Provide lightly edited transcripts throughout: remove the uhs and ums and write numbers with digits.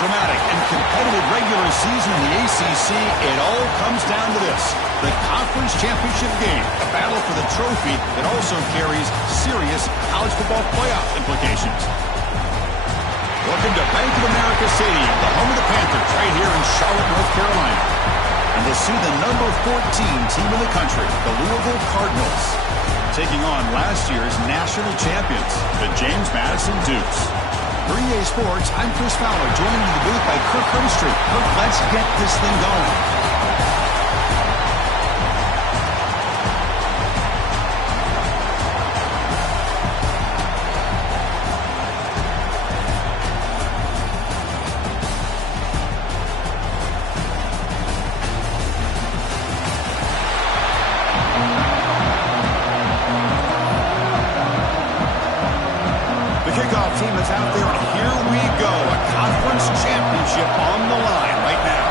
dramatic and competitive regular season in the ACC, it all comes down to this: the conference championship game, a battle for the trophy that also carries serious college football playoff implications. Welcome to Bank of America Stadium, the home of the Panthers, right here in Charlotte, North Carolina. And we'll see the number 14 team in the country, the Louisville Cardinals, taking on last year's national champions, the James Madison Dukes. For EA Sports, I'm Chris Fowler, joined in the booth by Kirk Herbstreit. Kirk, let's get this thing going. Team is out there, and here we go. A conference championship on the line right now.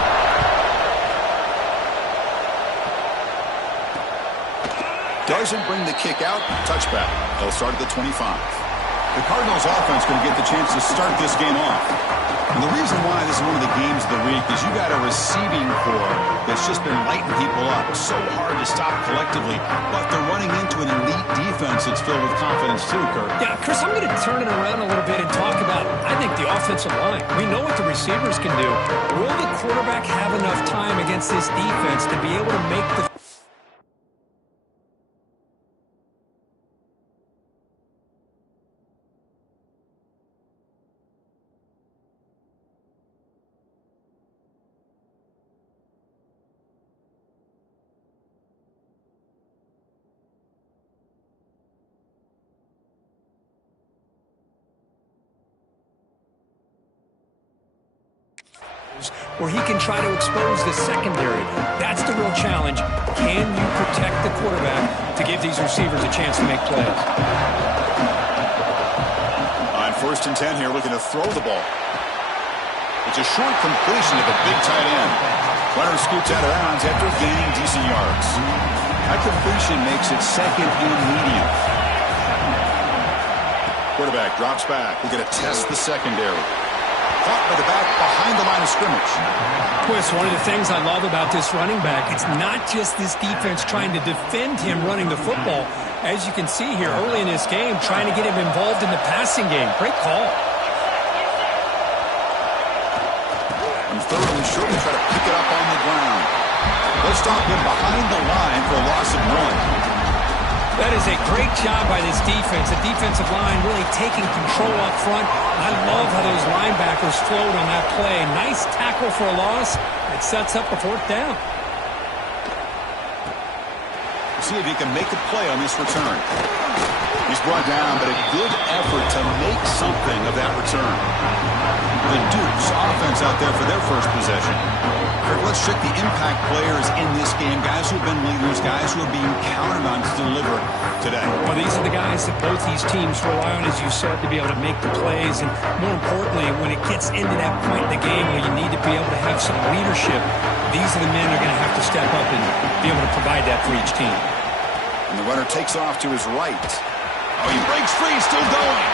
Doesn't bring the kick out. Touchback. They'll start at the 25. The Cardinals offense going to get the chance to start this game off. And the reason why this is one of the games of the week is you got a receiving corps that's just been lighting people up. So hard to stop collectively, but they're running into an elite defense that's filled with confidence too, Kirk. Yeah, Chris, I'm going to turn it around a little bit and talk about, I think, the offensive line. We know what the receivers can do. Will the quarterback have enough time against this defense to be able to make the where he can try to expose the secondary? That's the real challenge. Can you protect the quarterback to give these receivers a chance to make plays? On 1st and 10 here, looking to throw the ball. It's a short completion to the big tight end. Runner scoots out of bounds after gaining decent yards. That completion makes it 2nd and medium. Quarterback drops back. We're going to test the secondary. Caught by the back behind the line of scrimmage. Chris, one of the things I love about this running back, it's not just this defense trying to defend him running the football. As you can see here early in this game, trying to get him involved in the passing game. Great call. On 3rd and short, try to pick it up on the ground. They'll stop him behind the line for a loss of 1. That is a great job by this defense. The defensive line really taking control up front. I love how those linebackers flowed on that play. Nice tackle for a loss. It sets up a 4th down. See if he can make a play on this return. He's brought down, but a good effort to make something of that return. The Dukes offense out there for their first possession. Let's check the impact players in this game. Guys who have been leaders, guys who are being counted on to deliver today. Well, these are the guys that both these teams rely on, as you said, to be able to make the plays. And more importantly, when it gets into that point in the game where you need to be able to have some leadership, these are the men who are going to have to step up and be able to provide that for each team. And the runner takes off to his right. Oh, he breaks free, still going.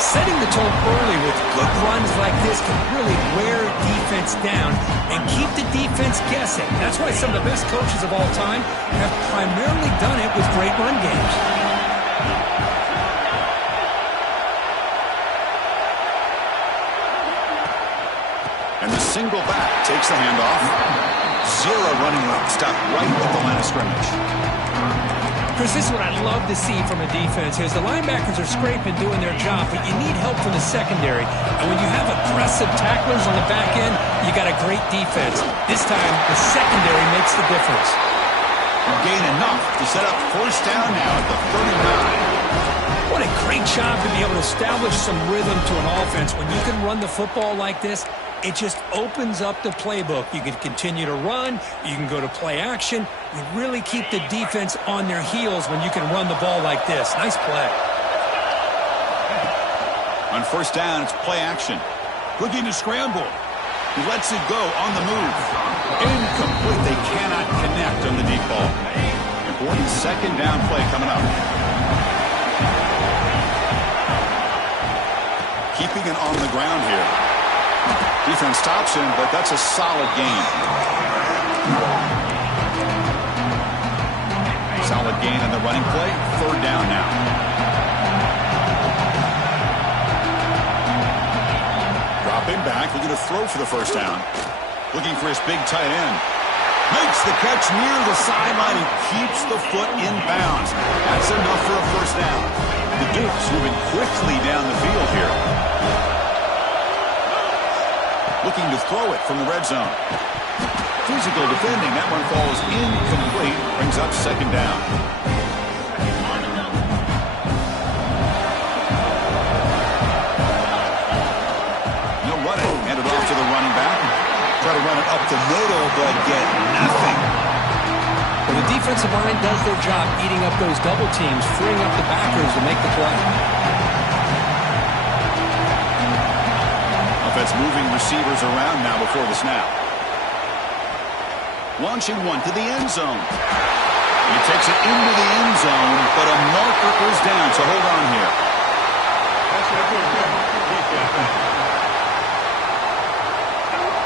Setting the tone early with good runs like this can really wear defense down and keep the defense guessing. That's why some of the best coaches of all time have primarily done it with great run games. And the single back takes the handoff. 0 running route. Stop right at the line of scrimmage. Chris, this is what I love to see from a defense is the linebackers are scraping, doing their job, but you need help from the secondary. And when you have aggressive tacklers on the back end, you got a great defense. This time, the secondary makes the difference. Gain enough to set up 1st down now at the 39. What a great job to be able to establish some rhythm to an offense. When you can run the football like this, it just opens up the playbook. You can continue to run. You can go to play action. You really keep the defense on their heels when you can run the ball like this. Nice play. On 1st down, it's play action. Looking to scramble. He lets it go on the move. Incomplete. They cannot connect on the deep ball. Important 2nd down play coming up. Keeping it on the ground here. Defense stops him, but that's a solid gain. Solid gain on the running play. Third down now. Dropping back, looking to throw for the first down. Looking for his big tight end. Makes the catch near the sideline and keeps the foot in bounds. That's enough for a first down. The Dukes moving quickly down the field here. Looking to throw it from the red zone. Physical defending. That one falls incomplete. Brings up second down. No running. Handed off to the running back. Try to run it up the middle, but get nothing. Well, the defensive line does their job eating up those double teams, freeing up the backers to make the play. Offense moving receivers around now before the snap. Launching one to the end zone. He takes it into the end zone, but a marker is down, so hold on here.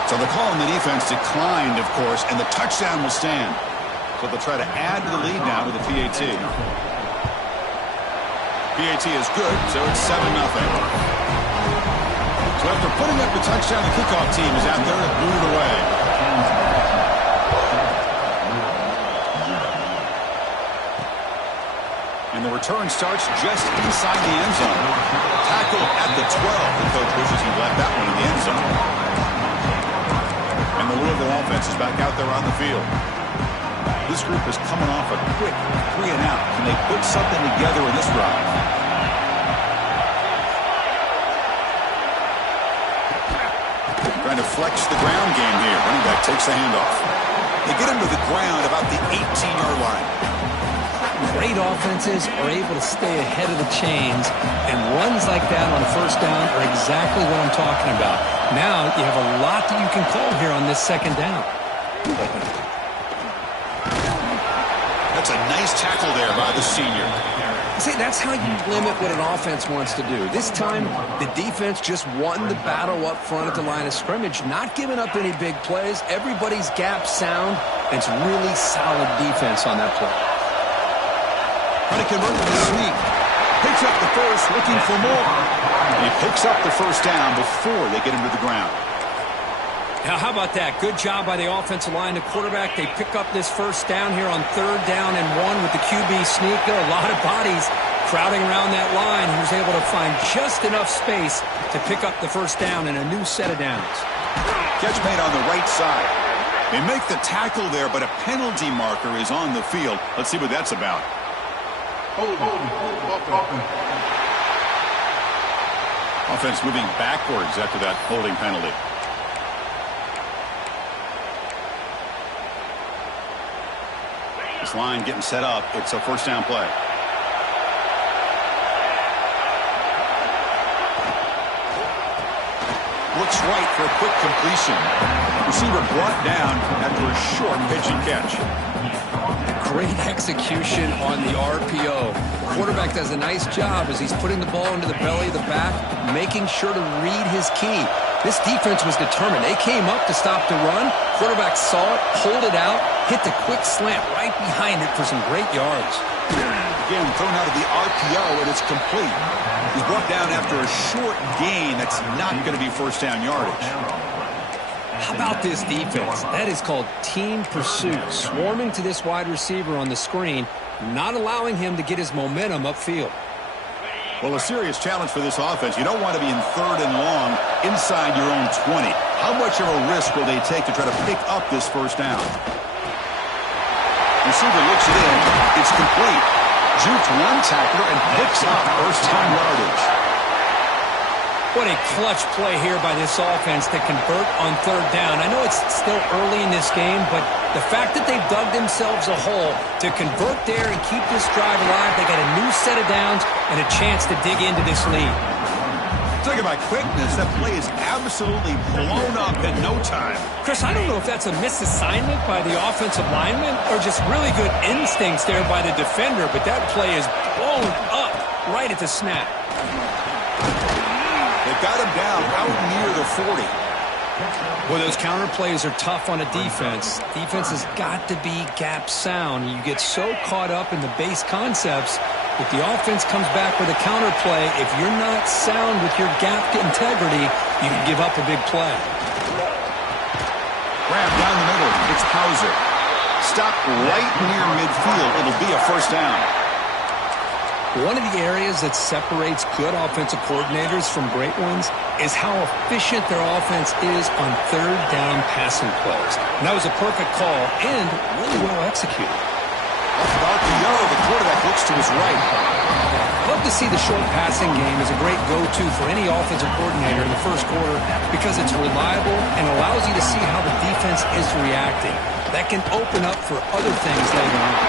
So the call on the defense declined, of course, and the touchdown will stand. So they'll try to add to the lead now with a PAT. PAT is good, so it's 7-0. So after putting up the touchdown, the kickoff team is out there to boot it away. And the return starts just inside the end zone. Tackle at the 12. The coach wishes he left that one in the end zone. And the Louisville offense is back out there on the field. This group is coming off a quick 3-and-out. Can they put something together in this drive? Trying to flex the ground game here. Running back takes the handoff. They get him to the ground about the 18-yard line. Great offenses are able to stay ahead of the chains, and runs like that on a first down are exactly what I'm talking about. Now you have a lot that you can call here on this second down. That's a nice tackle there by the senior. See, that's how you limit what an offense wants to do. This time, the defense just won the battle up front at the line of scrimmage, not giving up any big plays. Everybody's gap sound, and it's really solid defense on that play. Trying to convert with a sneak. Picks up the first, looking for more. He picks up the first down before they get him to the ground. Now, how about that? Good job by the offensive line. The quarterback, they pick up this first down here on 3rd down and 1 with the QB sneak. There are a lot of bodies crowding around that line. He was able to find just enough space to pick up the first down and a new set of downs. Catch made on the right side. They make the tackle there, but a penalty marker is on the field. Let's see what that's about. Offense moving backwards after that holding penalty. This line getting set up. It's a first down play. Looks right for a quick completion. Receiver brought down after a short pitch and catch. Great execution on the RPO. Quarterback does a nice job as he's putting the ball into the belly of the back, making sure to read his key. This defense was determined. They came up to stop the run. Quarterback saw it, pulled it out, hit the quick slant right behind it for some great yards. Again, thrown out of the RPO, and it's complete. He's brought down after a short gain. That's not going to be first down yardage. How about this defense? That is called team pursuit. Swarming to this wide receiver on the screen, not allowing him to get his momentum upfield. Well, a serious challenge for this offense. You don't want to be in 3rd and long inside your own 20. How much of a risk will they take to try to pick up this first down? Receiver looks it in. It's complete. Jukes one tackler and picks up first-time yardage. What a clutch play here by this offense to convert on 3rd down. I know it's still early in this game, but the fact that they've dug themselves a hole to convert there and keep this drive alive, they got a new set of downs and a chance to dig into this lead. Talking about quickness, that play is absolutely blown up in no time. Chris, I don't know if that's a misassignment by the offensive lineman or just really good instincts there by the defender, but that play is blown up right at the snap. They've got him down out near the 40. Well, those counter plays are tough on a defense. Defense has got to be gap sound. You get so caught up in the base concepts. If the offense comes back with a counter play, if you're not sound with your gap integrity, you can give up a big play. Grab down the middle. It's Hauser. Stop right near midfield. It'll be a first down. One of the areas that separates good offensive coordinators from great ones is how efficient their offense is on third down passing plays. And that was a perfect call and really well executed. Off about the yellow, the quarterback looks to his right. I love to see the short passing game as a great go-to for any offensive coordinator in the first quarter because it's reliable and allows you to see how the defense is reacting. That can open up for other things later on.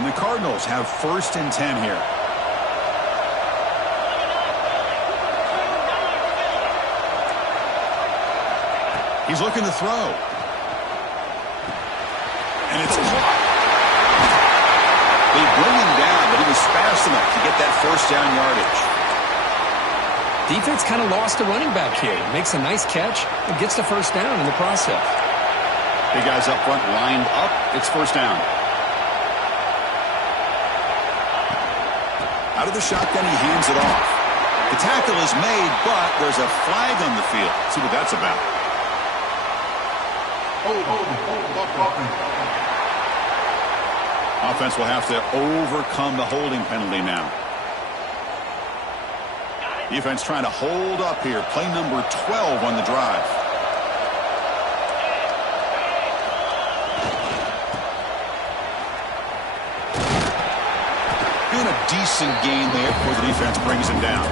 And the Cardinals have 1st and 10 here. He's looking to throw. And it's caught. They bring him down, but he was fast enough to get that first down yardage. Defense kind of lost a running back here. Makes a nice catch and gets the first down in the process. Big guys up front lined up. It's first down. Out of the shotgun, he hands it off. The tackle is made, but there's a flag on the field. Let's see what that's about. Offense will have to overcome the holding penalty now. Defense trying to hold up here. Play number 12 on the drive. And a decent gain there before the defense brings him down.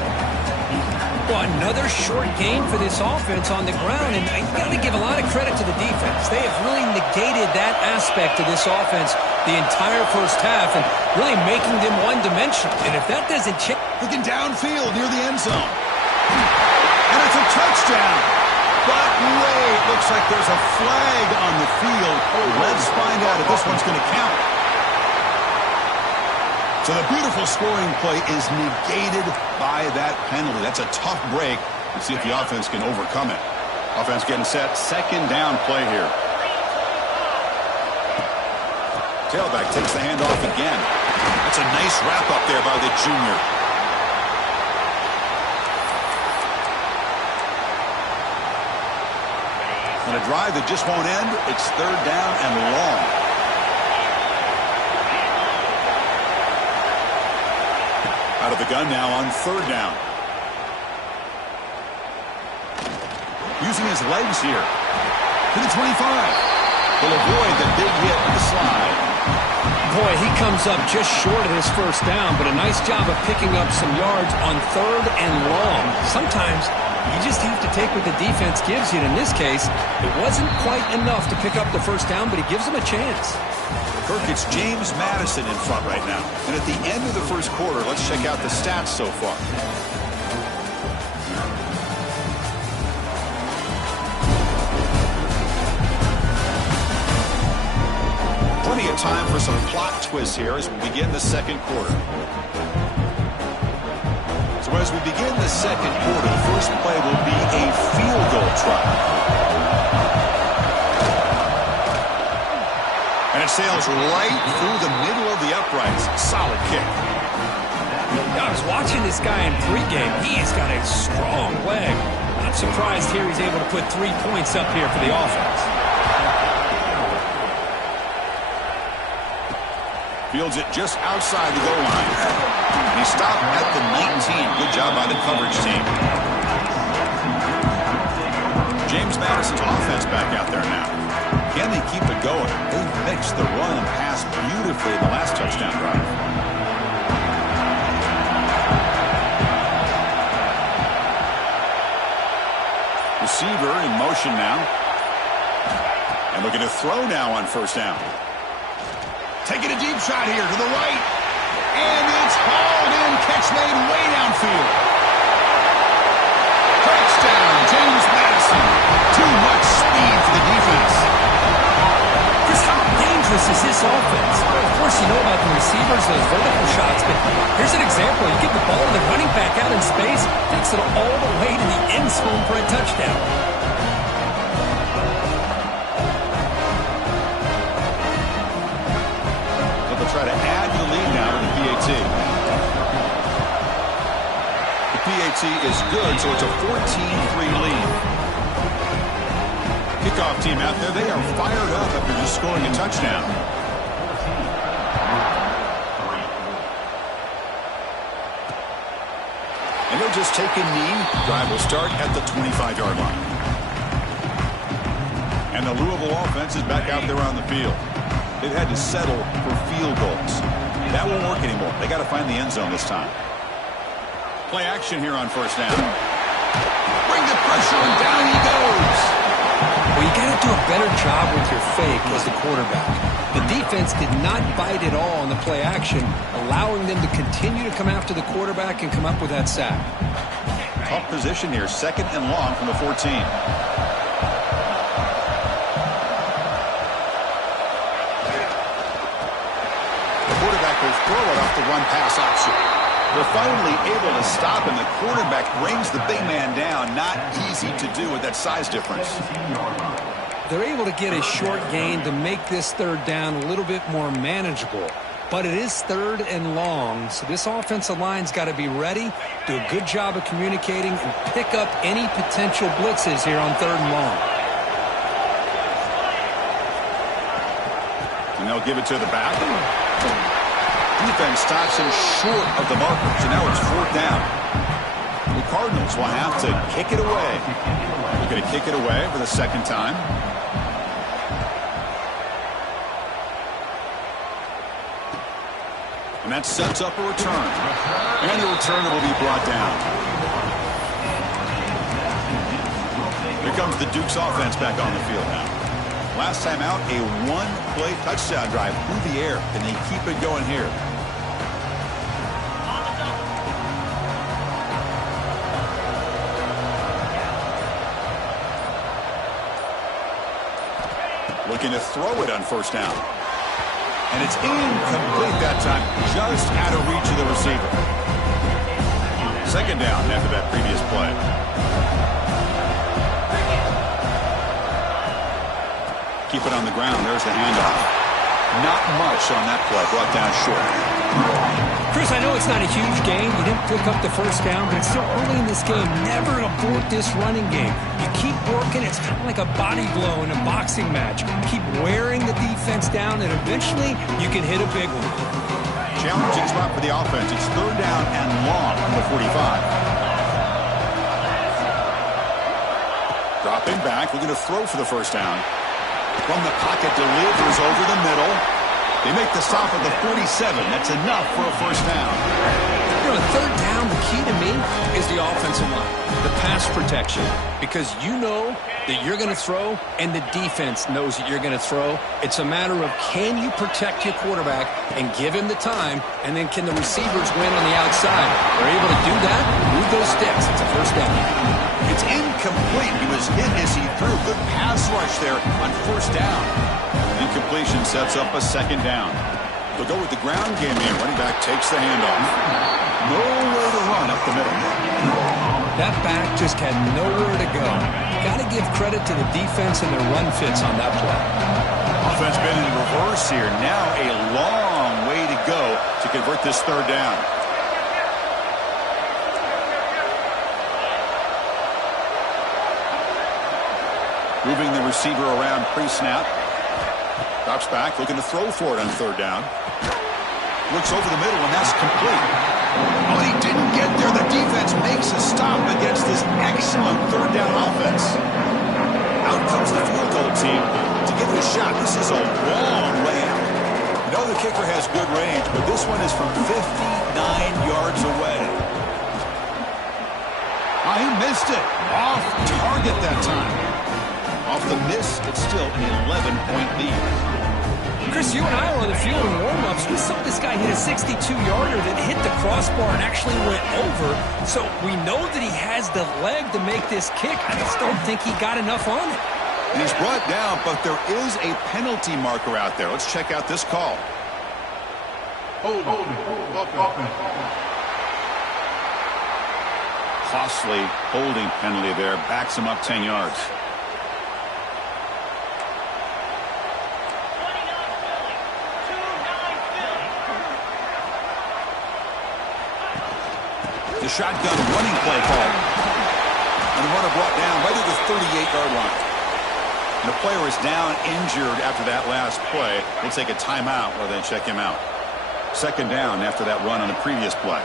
Well, another short gain for this offense on the ground, and you got to give a lot of credit to the defense. They have really negated that aspect of this offense the entire first half and really making them one-dimensional. And if that doesn't change... Looking downfield near the end zone. And it's a touchdown. But wait, looks like there's a flag on the field. Let's find out if this one's going to count. So the beautiful scoring play is negated by that penalty. That's a tough break. Let's see if the offense can overcome it. Offense getting set. 2nd down play here. Tailback takes the handoff again. That's a nice wrap up there by the junior. On a drive that just won't end, it's 3rd down and long. Out of the gun now on 3rd down. Using his legs here. To the 25. Will avoid the big hit with the slide. Boy, he comes up just short of his first down, but a nice job of picking up some yards on 3rd and long. Sometimes you just have to take what the defense gives you. And in this case, it wasn't quite enough to pick up the first down, but it gives him a chance. Kirk, it's James Madison in front right now. And at the end of the first quarter, let's check out the stats so far. Plenty of time for some plot twists here as we begin the second quarter. So as we begin the second quarter, the first play will be a field goal try. And it sails right through the middle of the uprights. Solid kick. I was watching this guy in pregame. He's got a strong leg. I'm surprised here he's able to put 3 points up here for the offense. Fields it just outside the goal line. And he stopped at the 19. Good job by the coverage team. James Madison's offense back out there now. Can they keep it going? They mixed the run and pass beautifully in the last touchdown drive. Receiver in motion now. And looking to throw now on 1st down. Taking a deep shot here to the right. And it's hauled in. Catch made way downfield. Touchdown, James Madison. Too much speed for the defense. Just how dangerous is this offense? Of course, you know about the receivers, those vertical shots, but here's an example. You get the ball to the running back out in space, takes it all the way to the end zone for a touchdown. So they'll try to add to the lead now with the PAT. The PAT is good, so it's a 14-3 lead. Kickoff team out there, they are fired up after just scoring a touchdown. And they'll just take a knee. Drive will start at the 25-yard line. And the Louisville offense is back out there on the field. They've had to settle for field goals. That won't work anymore. They got to find the end zone this time. Play action here on first down. Bring the pressure, and down he goes. Well, you got to do a better job with your fake as the quarterback. The defense did not bite at all on the play action, allowing them to continue to come after the quarterback and come up with that sack. Tough position here, second and long from the 14. The quarterback will throw it off the run-pass option. They're finally able to stop him. The quarterback brings the big man down. Not easy to do with that size difference. They're able to get a short gain to make this third down a little bit more manageable. But it is third and long, so this offensive line's got to be ready, do a good job of communicating, and pick up any potential blitzes here on third and long. And they'll give it to the back. Defense stops him short of the marker, so now it's fourth down. The Cardinals will have to kick it away. They're going to kick it away for the second time. And that sets up a return. And the returner will be brought down. Here comes the Duke's offense back on the field now. Last time out, a one-play touchdown drive through the air. Can they keep it going here? Looking to throw it on first down. And it's incomplete that time, just out of reach of the receiver. Second down after that previous play. Keep it on the ground. There's the handoff. Not much on that play. Brought down short. Chris, I know it's not a huge game. You didn't pick up the first down, but it's still early in this game. Never abort this running game. You keep working. It's kind of like a body blow in a boxing match. Keep wearing the defense down, and eventually you can hit a big one. Challenging spot for the offense. It's third down and long from the 45. Dropping back. Looking to throw for the first down. From the pocket, delivers over the middle. They make the stop at the 47. That's enough for a first down. You know, third down, the key to me is the offensive line, the pass protection, because you know that you're going to throw and the defense knows that you're going to throw. It's a matter of can you protect your quarterback and give him the time, and then can the receivers win on the outside? They're able to do that, move those sticks. It's a first down. It's incomplete. He was hit as he threw. Good pass rush there on first down. Incompletion sets up a second down. They'll go with the ground game here. Running back takes the handoff. Nowhere to run up the middle. That back just had nowhere to go. Got to give credit to the defense and their run fits on that play. Offense been in reverse here. Now a long way to go to convert this third down. Moving the receiver around pre-snap. Drops back, looking to throw for it on third down. Looks over the middle, and that's complete. Oh, he didn't get there. The defense makes a stop against this excellent third down offense. Out comes the field goal team to give it a shot. This is a long way out. You know the kicker has good range, but this one is from 59 yards away. Oh, he missed it. Off target that time. Off the miss, it's still an 11-point lead. Chris, you and I were on the field in warm-ups. We saw this guy hit a 62-yarder that hit the crossbar and actually went over. So we know that he has the leg to make this kick. I just don't think he got enough on it. And he's brought down, but there is a penalty marker out there. Let's check out this call. Costly holding penalty there. Backs him up 10 yards. The shotgun running play call. And the runner brought down right at the 38-yard line. And the player is down injured after that last play. They take a timeout while they check him out. Second down after that run on the previous play.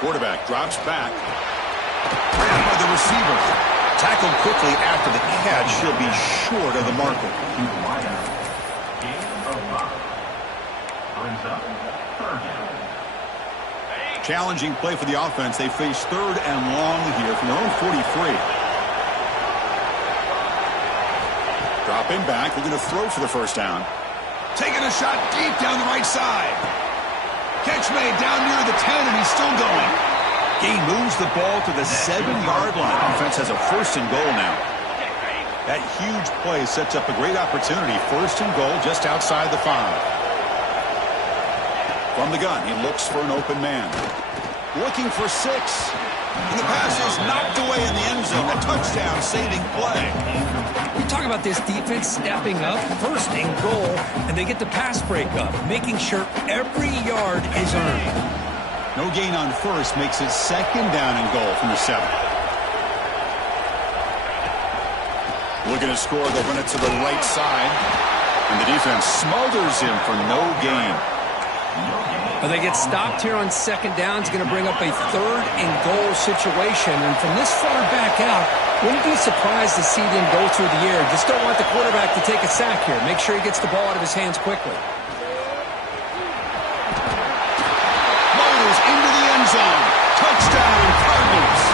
Quarterback drops back. Grabbed by the receiver. Tackled quickly after the catch. She'll be short of the marker. Challenging play for the offense. They face third and long here from their own 43. Dropping back. They're going to throw for the first down. Taking a shot deep down the right side. Catch made down near the 10, and he's still going. Gain moves the ball to the 7-yard line. Offense has a first and goal now. That huge play sets up a great opportunity. First and goal just outside the 5. From the gun, he looks for an open man. Looking for 6. And the pass is knocked away in the end zone. A touchdown saving play. We talk about this defense stepping up, first and goal, and they get the pass break up, making sure every yard is earned. No gain on first makes it second down and goal from the 7. Looking to score, they'll run it to the right side. And the defense smothers him for no gain. Well, they get stopped here on second down. It's going to bring up a third and goal situation. And from this far back out, wouldn't be surprised to see them go through the air. Just don't want the quarterback to take a sack here. Make sure he gets the ball out of his hands quickly. Motors into the end zone. Touchdown, Cardinals.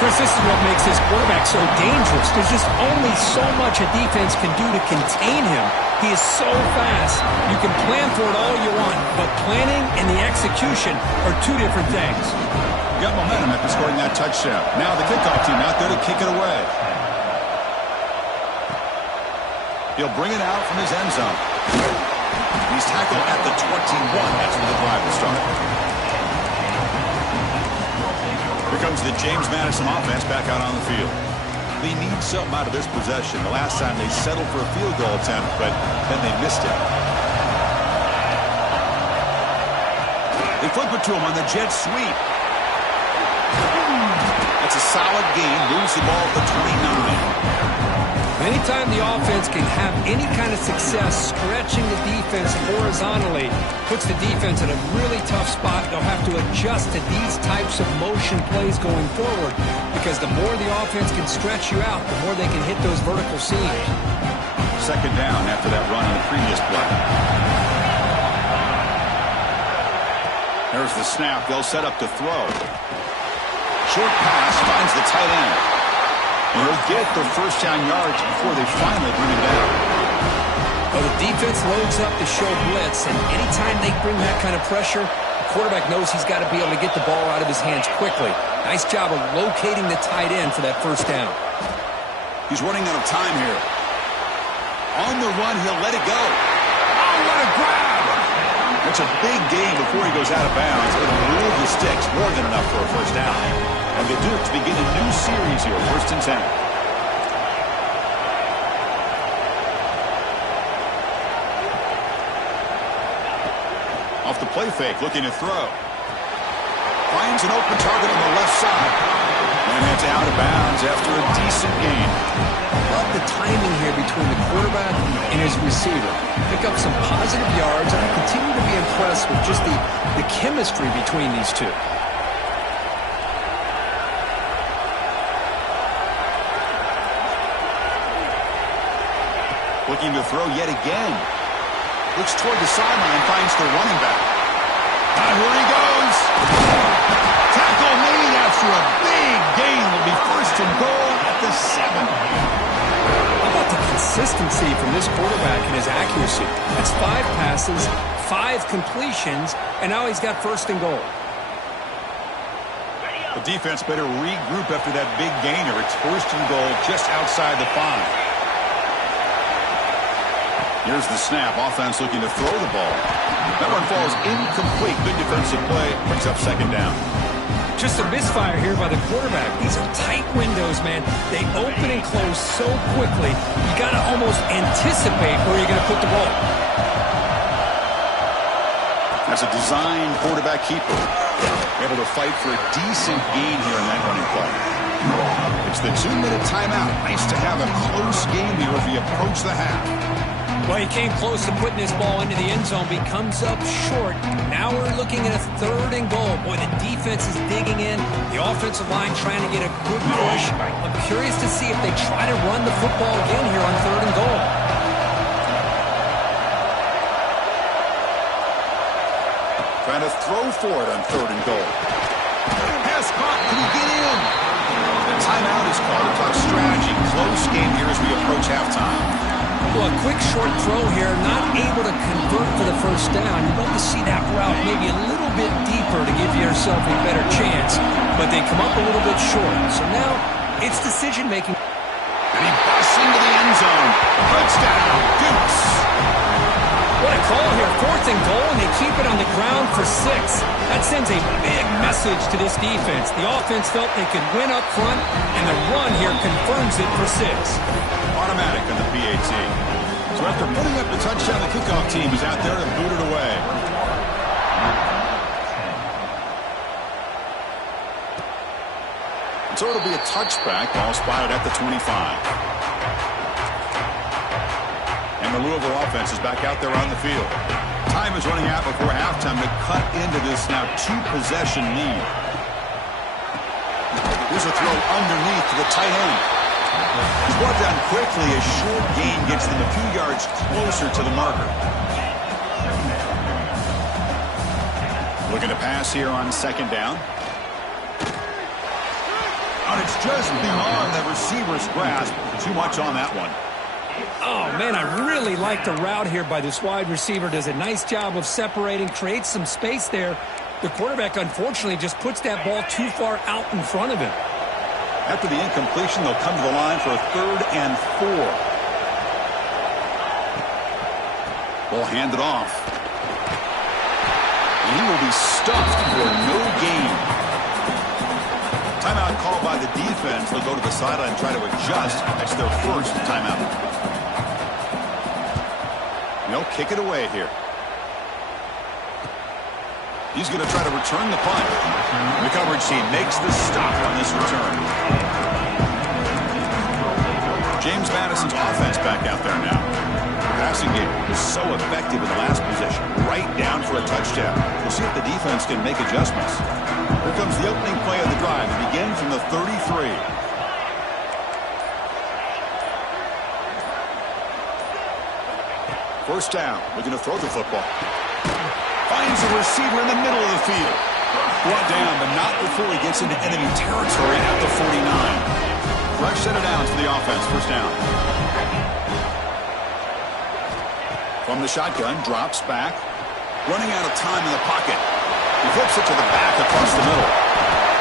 Chris, this is what makes this quarterback so dangerous. There's just only so much a defense can do to contain him. He is so fast. You can plan for it all you want, but planning and the execution are two different things. Got momentum after scoring that touchdown. Now the kickoff team out there to kick it away. He'll bring it out from his end zone. He's tackled at the 21. That's where the drive will start. Here comes the James Madison offense back out on the field. They need something out of this possession. The last time they settled for a field goal attempt, but then they missed it. They flip it to him on the jet sweep. That's a solid gain. Moves the ball to 29. Anytime the offense can have any kind of success stretching the defense horizontally, puts the defense in a really tough spot. They'll have to adjust to these types of motion plays going forward because the more the offense can stretch you out, the more they can hit those vertical seams. Second down after that run on the previous play. There's the snap. They'll set up to throw. Short pass finds the tight end. And he'll get the first down yards before they finally bring him down. Well, the defense loads up to show blitz, and anytime they bring that kind of pressure, the quarterback knows he's got to be able to get the ball out of his hands quickly. Nice job of locating the tight end for that first down. He's running out of time here. On the run, he'll let it go. Oh, what a grab! That's a big gain before he goes out of bounds. It'll move the sticks, more than enough for a first down. And they do it to begin a new series here, 1st and 10. Off the play fake, looking to throw. Finds an open target on the left side. And it's out of bounds after a decent gain. Love the timing here between the quarterback and his receiver. Pick up some positive yards, and I continue to be impressed with just the chemistry between these two. Looking to throw yet again. Looks toward the sideline, finds the running back. And here he goes. Tackle made after a big gain. Will be first and goal at the 7. How about the consistency from this quarterback and his accuracy? That's 5 passes, 5 completions, and now he's got first and goal. The defense better regroup after that big gainer. It's first and goal just outside the 5. Here's the snap. Offense looking to throw the ball. That one falls incomplete. Good defensive play. Brings up second down. Just a misfire here by the quarterback. These are tight windows, man. They open and close so quickly. You got to almost anticipate where you're going to put the ball. That's a designed quarterback keeper. Able to fight for a decent gain here in that running play. It's the 2-minute timeout. Nice to have a close game here as we approach the half. Well, he came close to putting this ball into the end zone, but he comes up short. Now we're looking at a third and goal. Boy, the defense is digging in. The offensive line trying to get a good push. I'm curious to see if they try to run the football again here on third and goal. Trying to throw for it on third and goal. Pass caught. Can he get in? The timeout is called. A tough strategy. Close game here as we approach halftime. Well, a quick short throw here, not able to convert for the first down. You'd love to see that route maybe a little bit deeper to give yourself a better chance, but they come up a little bit short. So now it's decision-making. And he busts into the end zone. Touchdown, Dukes. What a call here. Fourth and goal, and they keep it on the ground for 6. That sends a big message to this defense. The offense felt they could win up front, and the run here confirms it for 6. Automatic on the PAT. So after putting up the touchdown, the kickoff team is out there to boot it away. So it'll be a touchback. Ball spotted at the 25. And the Louisville offense is back out there on the field. Time is running out before halftime to cut into this now 2-possession lead. Here's a throw underneath to the tight end. It's brought down quickly. A short gain gets them a few yards closer to the marker. Looking to pass here on second down. And it's just beyond the receiver's grasp. Too much on that one. Oh, man, I really like the route here by this wide receiver. Does a nice job of separating, creates some space there. The quarterback, unfortunately, just puts that ball too far out in front of him. After the incompletion, they'll come to the line for a 3rd and 4. Ball handed off. And he will be stuffed for no gain. Timeout called by the defense. They'll go to the sideline and try to adjust. That's their first timeout. They'll kick it away here. He's going to try to return the punt. The coverage team makes the stop on this return. James Madison's offense back out there now. Passing game was so effective in the last possession. Right down for a touchdown. We'll see if the defense can make adjustments. Here comes the opening play of the drive. It begins from the 33. First down. Looking to throw the football. Finds a receiver in the middle of the field. Brought down, but not before he gets into enemy territory at the 49. Fresh set of downs for the offense. First down. From the shotgun, drops back. Running out of time in the pocket. He flips it to the back across the middle.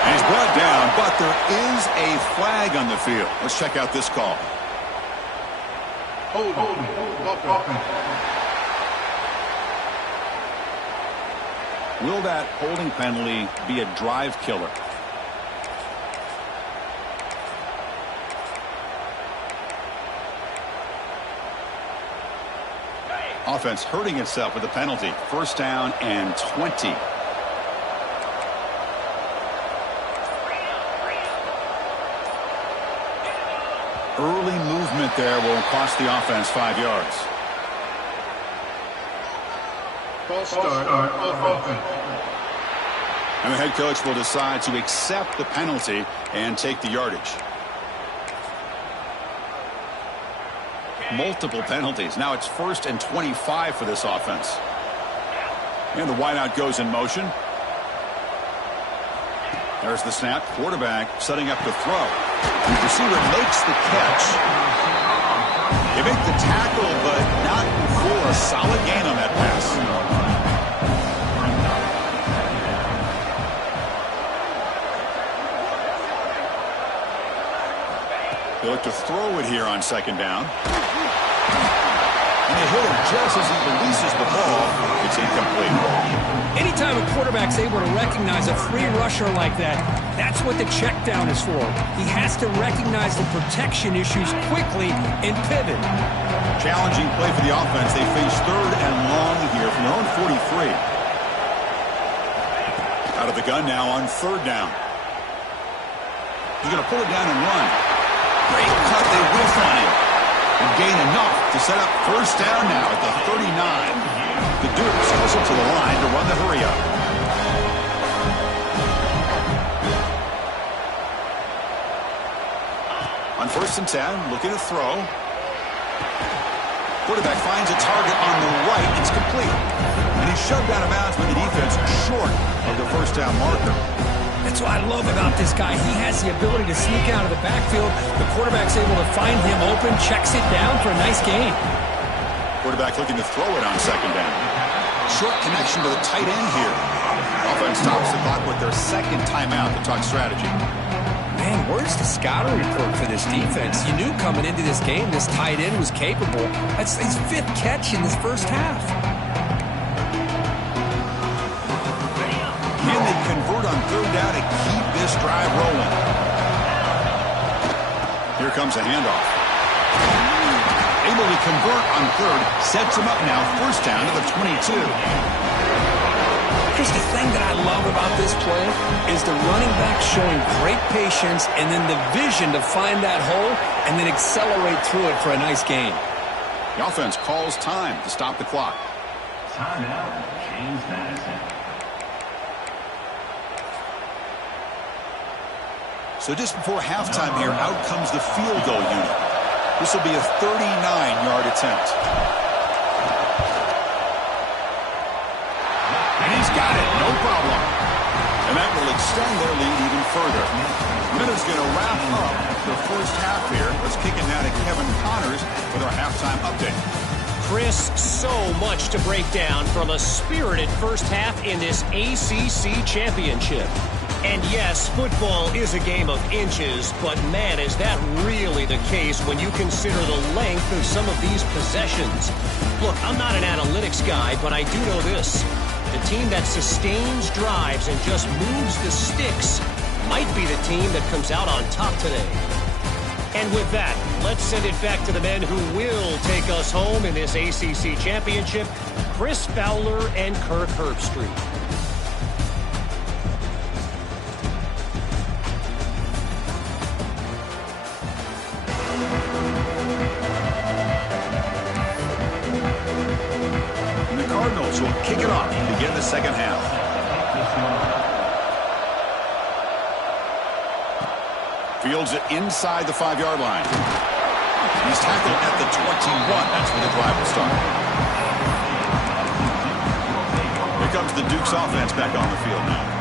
And he's brought down, but there is a flag on the field. Let's check out this call. Hold. Will that holding penalty be a drive killer? Offense hurting itself with the penalty. First down and 20. Early movement there will cost the offense 5 yards. False start. And the head coach will decide to accept the penalty and take the yardage. Multiple penalties. Now it's 1st and 25 for this offense. And the wideout goes in motion. There's the snap. Quarterback setting up the throw. The receiver makes the catch. They make the tackle, but not for a solid gain on that pass. They look to throw it here on second down. And they hit him just as he releases the ball. It's incomplete. Anytime a quarterback's able to recognize a free rusher like that, that's what the check down is for. He has to recognize the protection issues quickly and pivot. Challenging play for the offense. They face third and long here from their own 43. Out of the gun now on third down. He's going to pull it down and run. Great cut. They whiff on him. And gain enough to set up first down now at the 39. The Dukes hustle to the line to run the hurry up. On 1st and 10, looking to throw. Quarterback finds a target on the right. It's complete. And he's shoved out of bounds by the defense short of the first down marker. That's what I love about this guy. He has the ability to sneak out of the backfield. The quarterback's able to find him open, checks it down for a nice gain. Quarterback looking to throw it on second down. Short connection to the tight end here. Offense stops the clock with their second timeout to talk strategy. Man, where's the scouting report for this defense? You knew coming into this game this tight end was capable. That's his 5th catch in this first half. Can they convert on third down to keep this drive rolling? Here comes a handoff. Able to convert on third, sets him up now, first down to the 22. Here's the thing that I love about this play is the running back showing great patience and then the vision to find that hole and then accelerate through it for a nice gain. The offense calls time to stop the clock. Timeout, James Madison. So just before halftime here, out comes the field goal unit. This will be a 39-yard attempt. And he's got it, no problem. And that will extend their lead even further. Minutes going to wrap up the first half here. Let's kick it now to Kevin Connors with our halftime update. Chris, so much to break down from a spirited first half in this ACC championship. And yes, football is a game of inches, but man, is that really the case when you consider the length of some of these possessions. Look, I'm not an analytics guy, but I do know this. The team that sustains drives and just moves the sticks might be the team that comes out on top today. And with that, let's send it back to the men who will take us home in this ACC championship, Chris Fowler and Kirk Herbstreit. Will kick it off to begin the second half. Fields it inside the 5-yard line. He's tackled at the 21. That's where the drive will start. Here comes the Dukes offense back on the field now.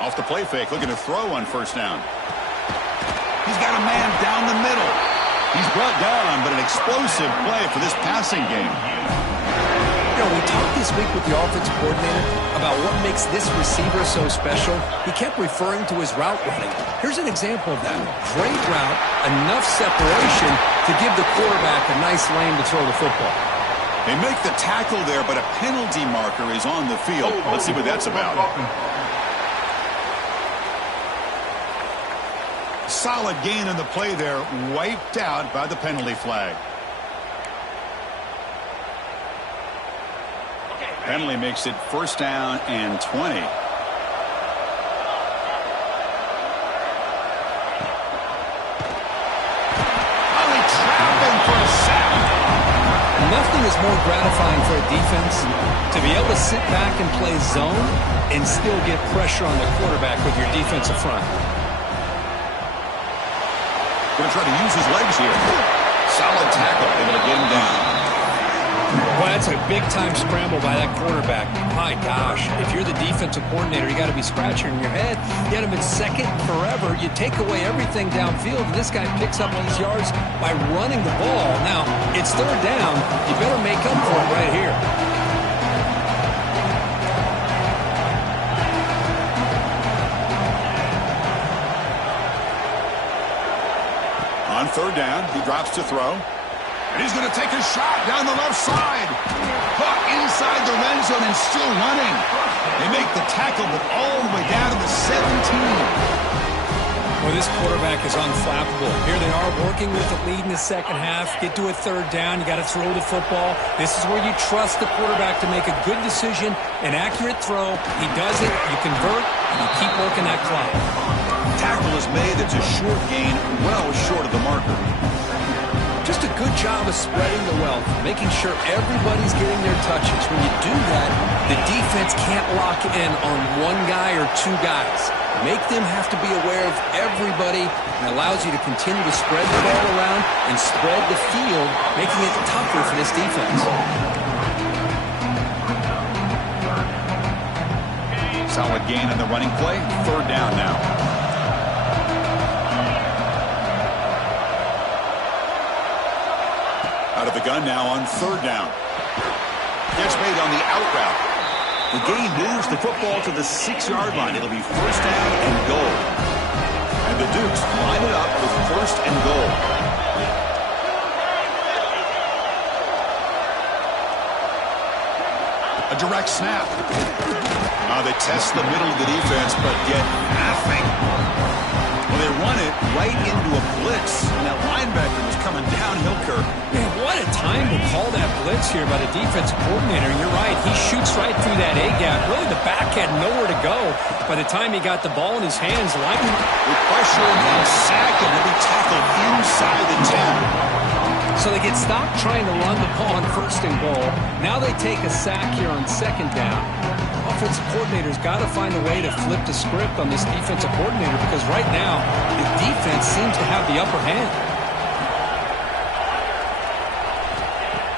Off the play fake, looking to throw on first down. He's got a man down the middle. He's brought down, but an explosive play for this passing game. You know, we talked this week with the offensive coordinator about what makes this receiver so special. He kept referring to his route running. Here's an example of that. Great route, enough separation to give the quarterback a nice lane to throw the football. They make the tackle there, but a penalty marker is on the field. Let's see what that's about. Solid gain in the play there, wiped out by the penalty flag. Penalty makes it first down and 20. For a sack. Nothing is more gratifying for a defense to be able to sit back and play zone and still get pressure on the quarterback with your defensive front. Going to try to use his legs here. Solid tackle, able to get him down. Well, that's a big-time scramble by that quarterback. My gosh, if you're the defensive coordinator, you got to be scratching your head. You had him in second forever. You take away everything downfield, and this guy picks up these yards by running the ball. Now, it's third down. You better make up for it right here. On third down, he drops to throw. And he's going to take a shot down the left side. Caught inside the red zone and still running. They make the tackle, but all the way down to the 17. Well, this quarterback is unflappable. Here they are working with the lead in the second half. Get to a third down. You got to throw the football. This is where you trust the quarterback to make a good decision, an accurate throw. He does it. You convert, and you keep working that clock. Tackle is made. That's a short gain, well short of the marker. Just a good job of spreading the wealth, making sure everybody's getting their touches. When you do that, the defense can't lock in on one guy or two guys. Make them have to be aware of everybody, and allows you to continue to spread the ball around and spread the field, making it tougher for this defense. Solid gain on the running play. Third down now. Out of the gun now on third down. Gets made on the out route. The gain moves the football to the 6-yard line. It'll be first down and goal. And the Dukes line it up with first and goal. A direct snap. They test the middle of the defense, but get nothing. Well, they run it right into a blitz, and that linebacker was coming downhill, Kirk. Man, what a time to call that blitz here by the defensive coordinator. You're right. He shoots right through that A-gap. Really, the back had nowhere to go. By the time he got the ball in his hands, lineman with pressure and sack, and he'll be tackled inside the 10. So they get stopped trying to run the ball on first and goal. Now they take a sack here on second down. Offensive coordinator's got to find a way to flip the script on this defensive coordinator, because right now the defense seems to have the upper hand.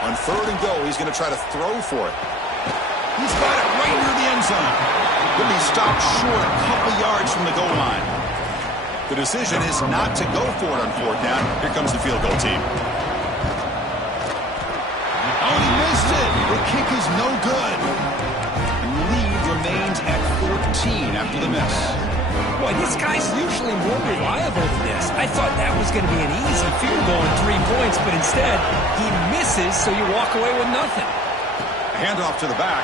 On third and goal, he's going to try to throw for it. He's got it right near the end zone. He'll be stopped short a couple yards from the goal line. The decision is not to go for it on fourth down. Here comes the field goal team. Oh, and he missed it. The kick is no good. Remains at 14 after the miss. Boy, this guy's usually more reliable than this. I thought that was going to be an easy field goal and 3 points, but instead, he misses, so you walk away with nothing. Handoff to the back.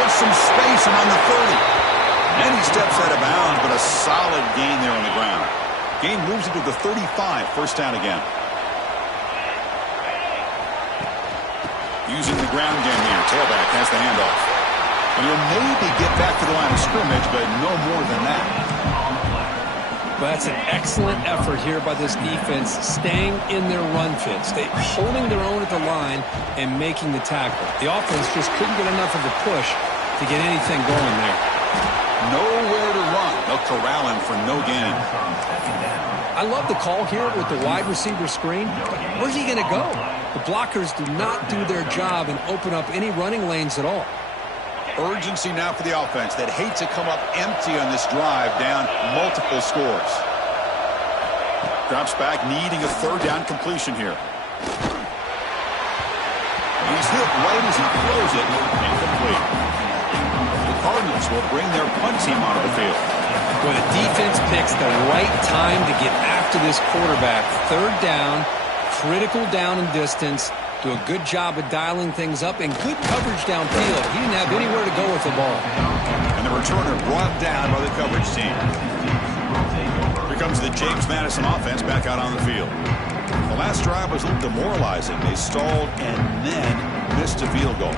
Gets some space and on the 30. And he steps out of bounds, but a solid gain there on the ground. Gain moves it to the 35, first down again. Using the ground game here. Tailback has the handoff. And he'll maybe get back to the line of scrimmage, but no more than that. Well, that's an excellent effort here by this defense, staying in their run fits. They're holding their own at the line and making the tackle. The offense just couldn't get enough of a push to get anything going there. Nowhere to run. They'll corral him for no gain. I love the call here with the wide receiver screen, but where's he going to go? The blockers do not do their job and open up any running lanes at all. Urgency now for the offense that hate to come up empty on this drive, down multiple scores. Drops back, needing a third down completion here. He's hit right as he throws it, incomplete. The Cardinals will bring their punt team onto the field. Well, the defense picks the right time to get after this quarterback. Third down, critical down and distance. Do a good job of dialing things up and good coverage downfield. He didn't have anywhere to go with the ball. And the returner brought down by the coverage team. Here comes the James Madison offense back out on the field. The last drive was a little demoralizing. They stalled and then missed a field goal.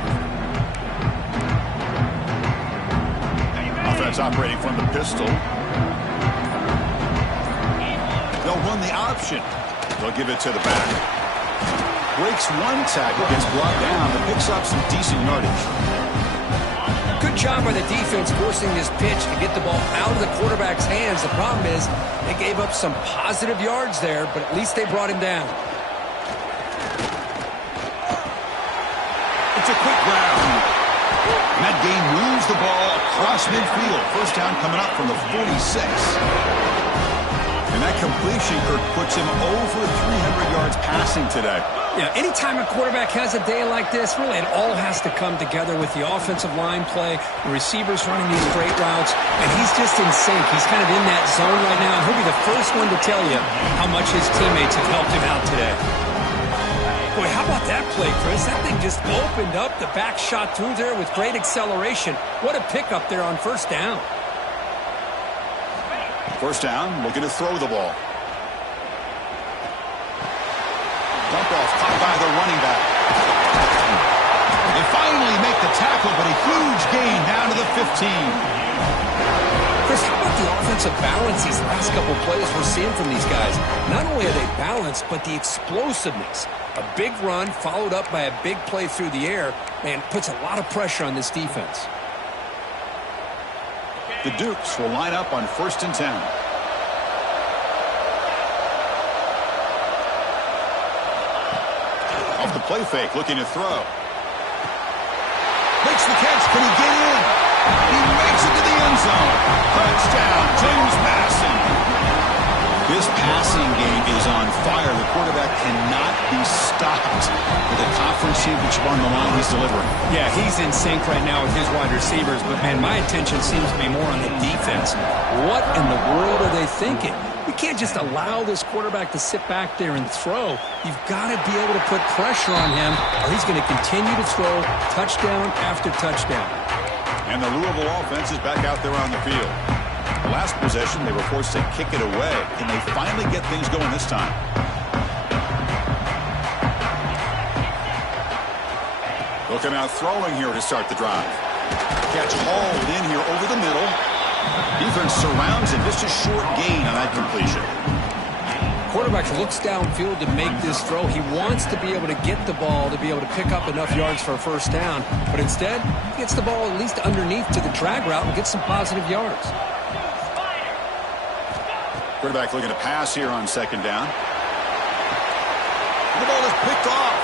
Offense operating from the pistol. They'll run the option. They'll give it to the back. Breaks one tackle, gets brought down, but picks up some decent yardage. Good job by the defense forcing this pitch to get the ball out of the quarterback's hands. The problem is they gave up some positive yards there, but at least they brought him down. quick grab. And that gain moves the ball across midfield. First down coming up from the 46. And that completion, Kirk, puts him over 300 yards passing today. Yeah, anytime a quarterback has a day like this, really it all has to come together with the offensive line play, the receivers running these great routes, and he's just in sync. He's kind of in that zone right now. He'll be the first one to tell you how much his teammates have helped him out today. Boy, how about that play, Chris? That thing just opened up. The back shot through there with great acceleration. What a pickup there on first down. First down, looking to throw the ball. Dump off, caught by the running back. They finally make the tackle, but a huge gain down to the 15. Chris, how about the offensive balance these last couple plays we're seeing from these guys? Not only are they balanced, but the explosiveness. A big run followed up by a big play through the air, and puts a lot of pressure on this defense. The Dukes will line up on 1st and 10. Off the play fake, looking to throw. Makes the catch. Can he get in? He makes it to the end zone. Touchdown, James Madison. This passing game is on fire. The quarterback cannot be stopped. With a conference championship on the line, he's delivering. Yeah, he's in sync right now with his wide receivers, but, man, my attention seems to be more on the defense. What in the world are they thinking? You can't just allow this quarterback to sit back there and throw. You've got to be able to put pressure on him, or he's going to continue to throw touchdown after touchdown. And the Louisville offense is back out there on the field. The last possession, they were forced to kick it away. Can they finally get things going this time? Looking out throwing here to start the drive. Catch hauled in here over the middle. Defense surrounds him. Just a short gain on that completion. Quarterback looks downfield to make this throw. He wants to be able to get the ball to be able to pick up enough yards for a first down. But instead, he gets the ball at least underneath to the drag route and gets some positive yards. Quarterback looking to pass here on 2nd down. The ball is picked off.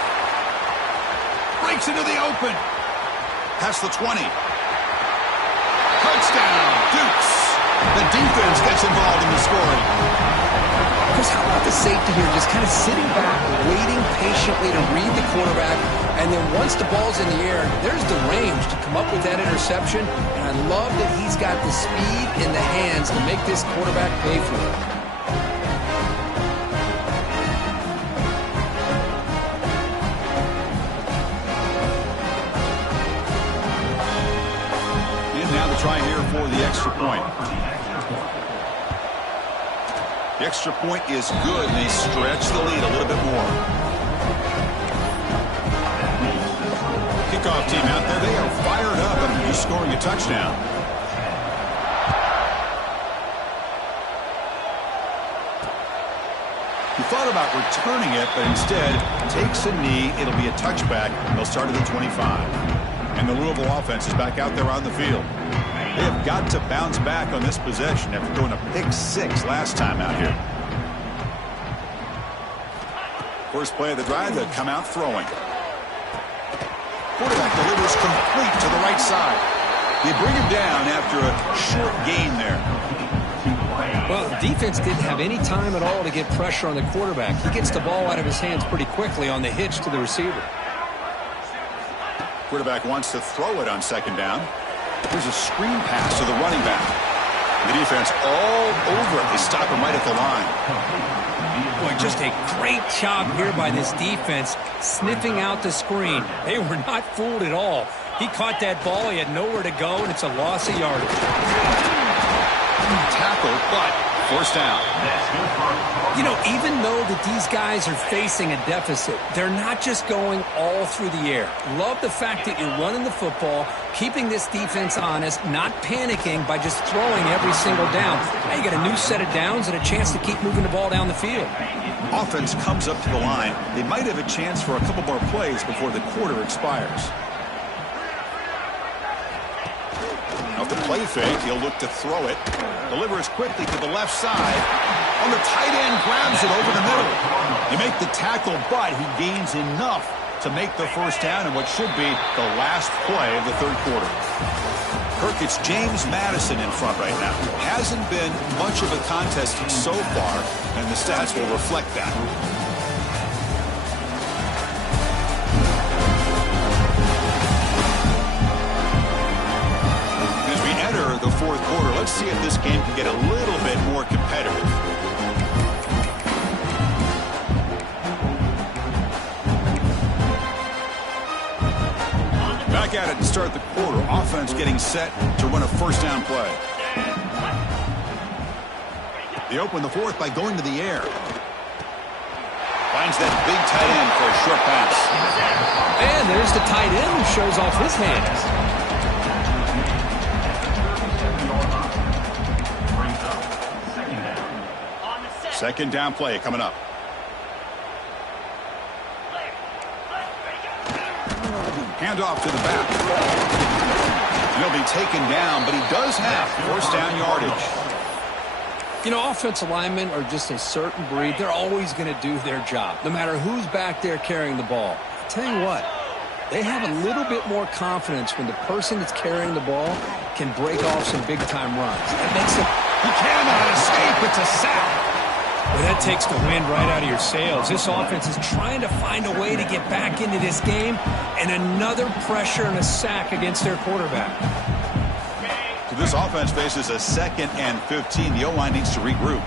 Breaks into the open. Past the 20. Touchdown, Dukes. The defense gets involved in the scoring. Chris, how about the safety here just kind of sitting back, waiting patiently to read the quarterback, and then once the ball's in the air, there's the range to come up with that interception, and I love that he's got the speed in the hands to make this quarterback pay for it. Try here for the extra point. The extra point is good, and they stretch the lead a little bit more. Kickoff team out there, they are fired up after just scoring a touchdown. He thought about returning it, but instead takes a knee. It'll be a touchback. They'll start at the 25. And the Louisville offense is back out there on the field. They have got to bounce back on this possession after throwing a pick-6 last time out here. First play of the drive, they'll come out throwing. Quarterback delivers complete to the right side. They bring him down after a short gain there. Well, the defense didn't have any time at all to get pressure on the quarterback. He gets the ball out of his hands pretty quickly on the hitch to the receiver. Quarterback wants to throw it on 2nd down. There's a screen pass to the running back. The defense all over it. They stop him right at the line. Boy, just a great job here by this defense, sniffing out the screen. They were not fooled at all. He caught that ball. He had nowhere to go, and it's a loss of yardage. Tackle, but first down. You know, even though that these guys are facing a deficit, they're not just going all through the air. Love the fact that you're running the football, keeping this defense honest, not panicking by just throwing every single down. Now you got a new set of downs and a chance to keep moving the ball down the field. Offense comes up to the line. They might have a chance for a couple more plays before the quarter expires. Off the play fake, he'll look to throw it. Delivers quickly to the left side. On the tight end, grabs it over the middle. They make the tackle, but he gains enough to make the first down in what should be the last play of the third quarter. Kirk, it's James Madison in front right now. Hasn't been much of a contest so far, and the stats will reflect that. As we enter the fourth quarter, let's see if this game can get a little bit more competitive. Back at it to start the quarter. Offense getting set to run a first down play. They open the fourth by going to the air. Finds that big tight end for a short pass. And there's the tight end who shows off his hands. Second down play coming up. Handoff to the back. He'll be taken down, but he does have first down yardage. You know, offensive linemen are just a certain breed. They're always going to do their job, no matter who's back there carrying the ball. I'll tell you what, they have a little bit more confidence when the person that's carrying the ball can break off some big-time runs. That makes it... He cannot escape. It's a sack. Well, that takes the wind right out of your sails. This offense is trying to find a way to get back into this game, and another pressure and a sack against their quarterback. So this offense faces a 2nd and 15. The O-line needs to regroup.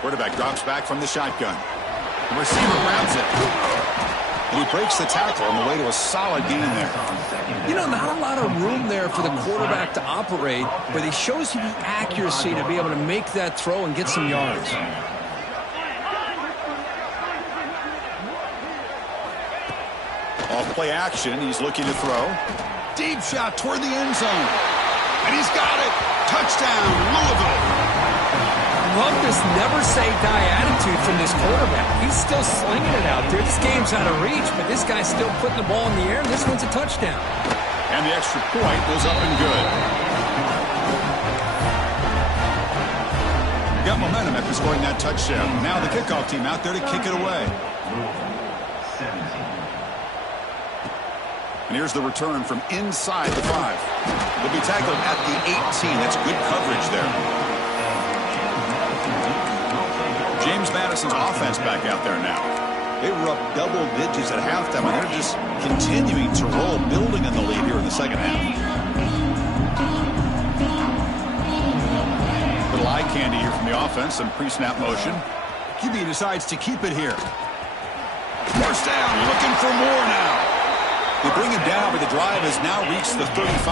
Quarterback drops back from the shotgun. The receiver grabs it. And he breaks the tackle on the way to a solid gain there. You know, not a lot of room there for the quarterback to operate, but he shows you the accuracy to be able to make that throw and get some yards. Off play action, he's looking to throw. Deep shot toward the end zone. And he's got it. Touchdown, Louisville. Love this never-say-die attitude from this quarterback. He's still slinging it out there. This game's out of reach, but this guy's still putting the ball in the air, and this one's a touchdown. And the extra point goes up and good. Got momentum after scoring that touchdown. Now the kickoff team out there to kick it away. And here's the return from inside the 5. They'll be tackled at the 18. That's good coverage there. James Madison's offense back out there now. They were up double digits at halftime, and they're just continuing to roll, building on the lead here in the second half. Little eye candy here from the offense, some pre-snap motion. QB decides to keep it here. First down, looking for more now. They bring him down, but the drive has now reached the 35.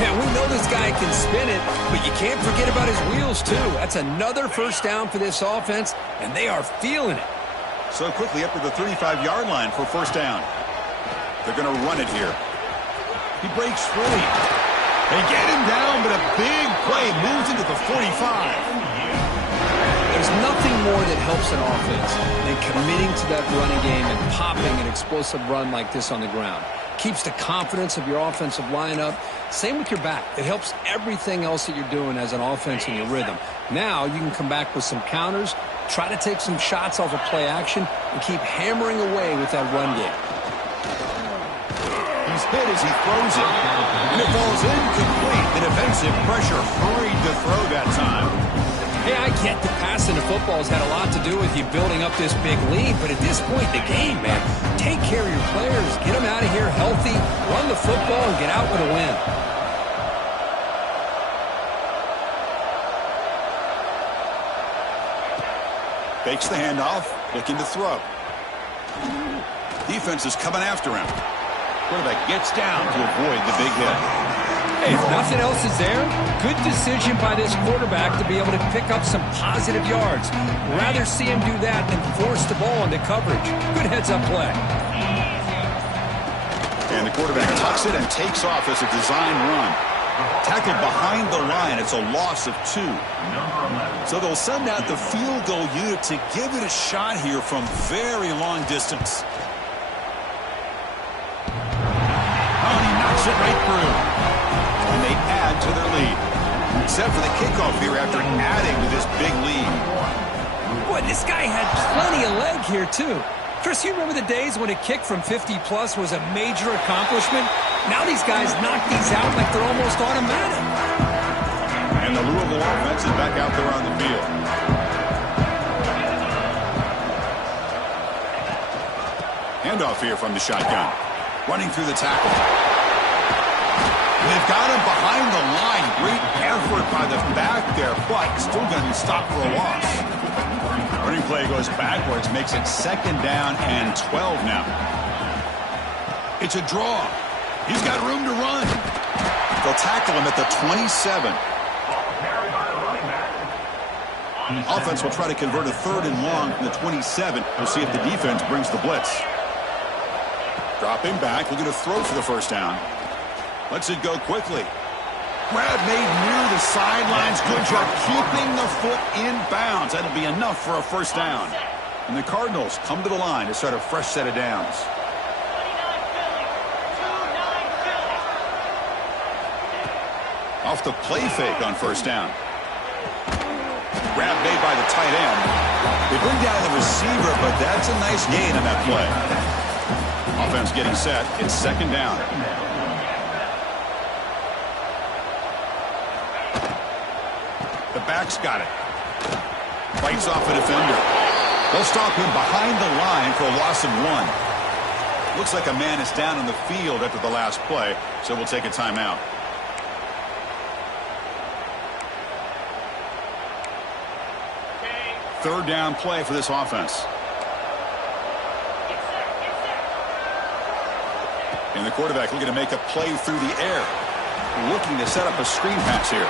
Yeah, we know this guy can spin it, but you can't forget about his wheels, too. That's another first down for this offense, and they are feeling it. So quickly up to the 35-yard line for first down. They're going to run it here. He breaks free. They get him down, but a big play moves into the 45. There's nothing more that helps an offense than committing to that running game and popping an explosive run like this on the ground. Keeps the confidence of your offensive lineup. Same with your back. It helps everything else that you're doing as an offense in your rhythm. Now you can come back with some counters, try to take some shots off of play action, and keep hammering away with that run game. He's hit as he throws it, and it falls incomplete. The defensive pressure hurried to throw that time. Hey, I get the passing the football has had a lot to do with you building up this big lead, but at this point in the game, man, take care of your players, get them out of here healthy, run the football, and get out with a win. Fakes the handoff, looking to throw. Defense is coming after him. Quarterback gets down to avoid the big hit. Hey, if nothing else is there, good decision by this quarterback to be able to pick up some positive yards. Rather see him do that than force the ball into coverage. Good heads-up play. And the quarterback tucks it and takes off as a design run. Tackled behind the line. It's a loss of 2. So they'll send out the field goal unit to give it a shot here from very long distance. Oh, and he knocks it right through. And they add to their lead. Except for the kickoff here after adding to this big lead. Boy, This guy had plenty of leg here, too. Chris, you remember the days when a kick from 50-plus was a major accomplishment? Now these guys knock these out like they're almost automatic. And the Louisville offense is back out there on the field. Handoff here from the shotgun. Running through the tackle. They've got him behind the line. Great effort by the back there, but still going to be stopped for a loss. Running play goes backwards, makes it 2nd down and 12 now. It's a draw. He's got room to run. They'll tackle him at the 27. Offense will try to convert a 3rd and long from the 27. We'll see if the defense brings the blitz. Dropping back, looking to throw for the 1st down. Lets it go quickly. Grab made near the sidelines. Good job keeping the foot in bounds. That'll be enough for a 1st down. And the Cardinals come to the line to start a fresh set of downs. Off the play fake on 1st down. Grab made by the tight end. They bring down the receiver, but that's a nice gain on that play. Offense getting set. It's 2nd down. The back's got it. Fights off a defender. They'll stop him behind the line for a loss of 1. Looks like a man is down on the field after the last play, so we'll take a timeout. Third down play for this offense. And the quarterback looking to make a play through the air. Looking to set up a screen pass here.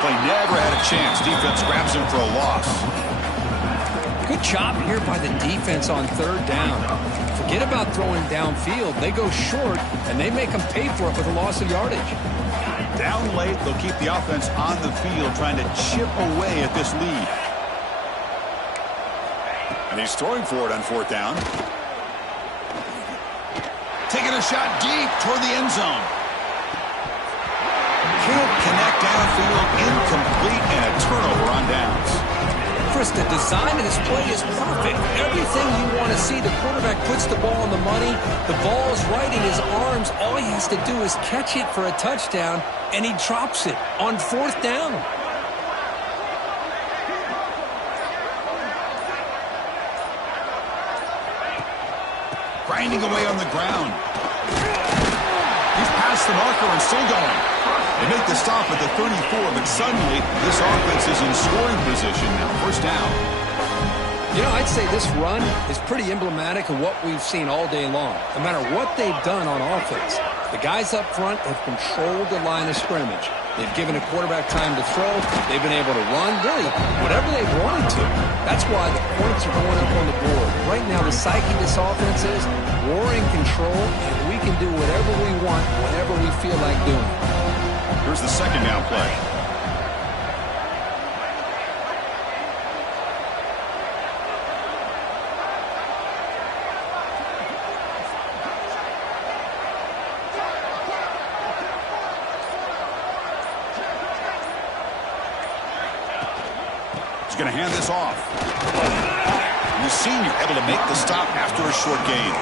Play never had a chance. Defense grabs him for a loss. Good job here by the defense on 3rd down. Forget about throwing downfield. They go short, and they make them pay for it with a loss of yardage. Down late, they'll keep the offense on the field trying to chip away at this lead. And he's throwing for it on 4th down. Taking a shot deep toward the end zone. Can't connect downfield, incomplete, and a turnover on downs. Chris, the design of this play is perfect. Everything you want to see. The quarterback puts the ball on the money. The ball's right in his arms. All he has to do is catch it for a touchdown, and he drops it on 4th down. Grinding away on the ground. He's past the marker and still going. They make the stop at the 34, but suddenly this offense is in scoring position now. 1st down. You know, I'd say this run is pretty emblematic of what we've seen all day long. No matter what they've done on offense, the guys up front have controlled the line of scrimmage. They've given a quarterback time to throw. They've been able to run, really, whatever they've wanted to. That's why the points are going up on the board. Right now, the psyche of this offense is we're in control, and we can do whatever we want, whatever we feel like doing. Here's the 2nd down play. He's going to hand this off. And the senior able to make the stop after a short gain.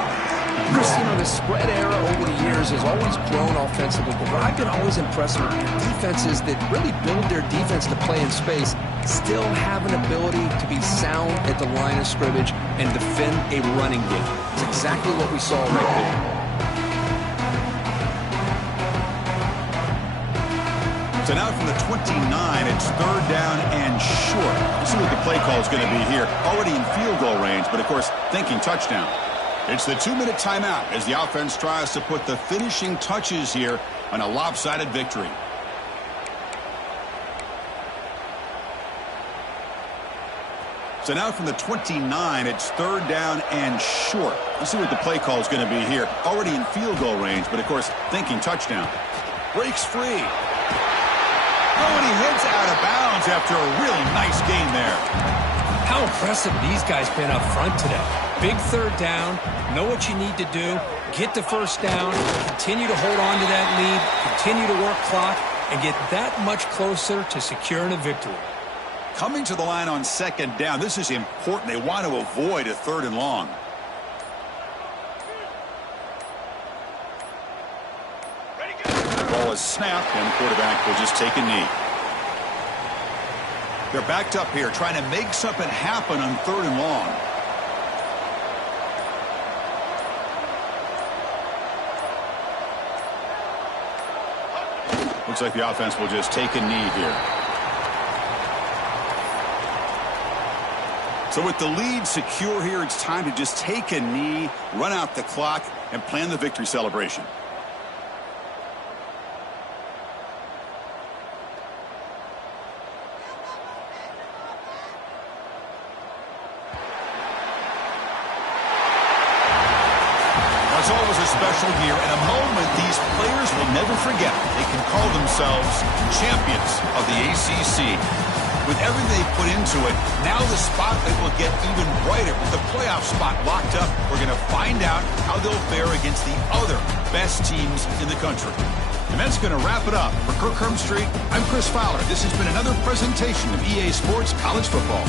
Chris, you know, the spread era over the years has always grown offensively, but what I've been always impressed with defenses that really build their defense to play in space still have an ability to be sound at the line of scrimmage and defend a running game. It's exactly what we saw right there. So now from the 29, it's 3rd down and short. Let's see what the play call is going to be here. Already in field goal range, but of course, thinking touchdown. It's the 2-minute timeout as the offense tries to put the finishing touches here on a lopsided victory. So now from the 29, it's 3rd down and short. Let's see what the play call is going to be here. Already in field goal range, but of course, thinking touchdown. Breaks free. Oh, and he heads out of bounds after a really nice gain there. How impressive these guys been up front today. Big 3rd down, know what you need to do, get the 1st down, continue to hold on to that lead, continue to work clock, and get that much closer to securing a victory. Coming to the line on second down, this is important. They want to avoid a 3rd and long. The ball is snapped, and the quarterback will just take a knee. They're backed up here, trying to make something happen on 3rd and long. Looks like the offense will just take a knee here. So with the lead secure here, it's time to just take a knee, run out the clock, and plan the victory celebration. It's always a special year and a moment these players will never forget. They can call themselves champions of the ACC. With everything they put into it, now the spotlight will get even brighter. With the playoff spot locked up, we're going to find out how they'll fare against the other best teams in the country. And that's going to wrap it up. For Kirk Hermstreet, I'm Chris Fowler. This has been another presentation of EA Sports College Football.